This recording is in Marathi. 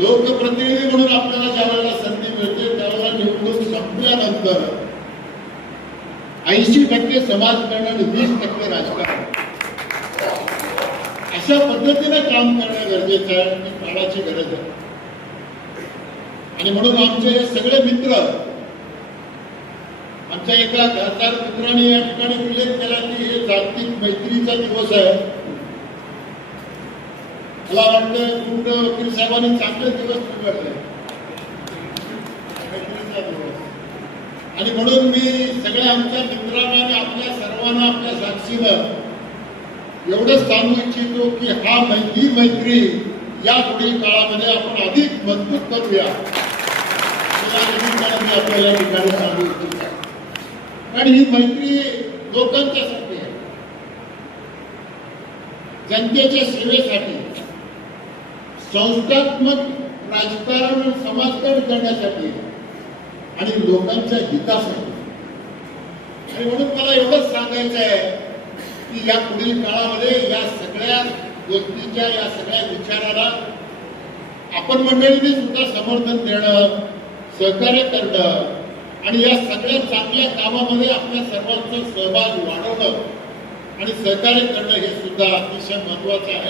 लोकप्रतिनिधी म्हणून आपल्याला ज्यावेळेला संधी मिळते त्यावेळेला निवडणूक संपल्यानंतर 80% समाजकारण आणि 20% राजकारण अशा पद्धतीने काम करणं गरजेचं आहे. ही काळाची गरज आहे. आणि म्हणून आमचे सगळे मित्र, आमच्या एका खासदार मित्रांनी या ठिकाणी उल्लेख केला की हे जागतिक मैत्रीचा दिवस आहे. मला वाटतं कुंड वकील साहेबांनी चांगले दिवस निवडले, मैत्रीचा दिवस. आणि म्हणून मी सगळ्या आमच्या मित्रांना आणि आपल्या सर्वांना आपल्या साक्षीनं एवढंच सांगू इच्छितो की ही मैत्री या पुढील काळामध्ये आपण अधिक मजबूत करूया. मी आपल्याला ठिकाणी सांगू इच्छितो. कारण ही मैत्री लोकांच्यासाठी आहे, जनतेच्या सेवेसाठी, संस्थात्मक राजकारण समाजकारण करण्यासाठी आणि लोकांच्या हितासाठी. आणि म्हणून मला एवढंच सांगायचं आहे की या पुढील काळामध्ये या सगळ्या गोष्टीच्या, या सगळ्या विचाराला आपण मंडळीने सुद्धा समर्थन देणं, सहकार्य करणं आणि या सगळ्या चांगल्या कामामध्ये आपल्या सर्वांचा सहभाग वाढवणं आणि सहकार्य करणं हे सुद्धा अतिशय महत्वाचं आहे.